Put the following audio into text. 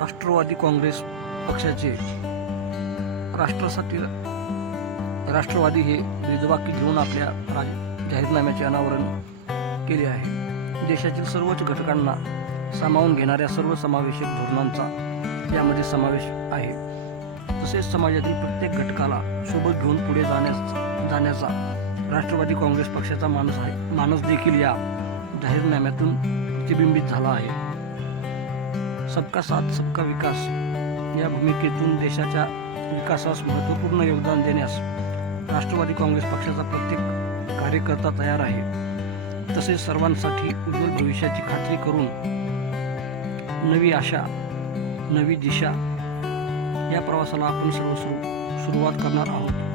राष्ट्रवादी काँग्रेस पक्षाचे राष्ट्रासाठी राष्ट्रवादी हे ब्रीदवाक्य घेऊन आपल्या राज जाहीरनाम्याचे अनावरण केले आहे. देशातील सर्वच घटकांना सामावून घेणाऱ्या सर्व समावेशक धोरणांचा यामध्ये समावेश आहे. तसेच समाजातील प्रत्येक घटकाला सोबत घेऊन पुढे जाण्यास जाण्याचा राष्ट्रवादी काँग्रेस पक्षाचा मानस आहे मानस देखील या जाहीरनाम्यातून प्रतिबिंबित झाला आहे. सबका साथ सबका विकास. या भूमिकेतून देशाच्या विकासास महत्त्वपूर्ण योगदान देण्यास राष्ट्रवादी काँग्रेस पक्षाचा प्रत्येक कार्यकर्ता तयार आहे. तसेच सर्वांसाठी उज्ज्वल भविष्याची खात्री करून नवी आशा नवी दिशा या प्रवासाला आपण सर्व सुरू सुरुवात करणार आहोत.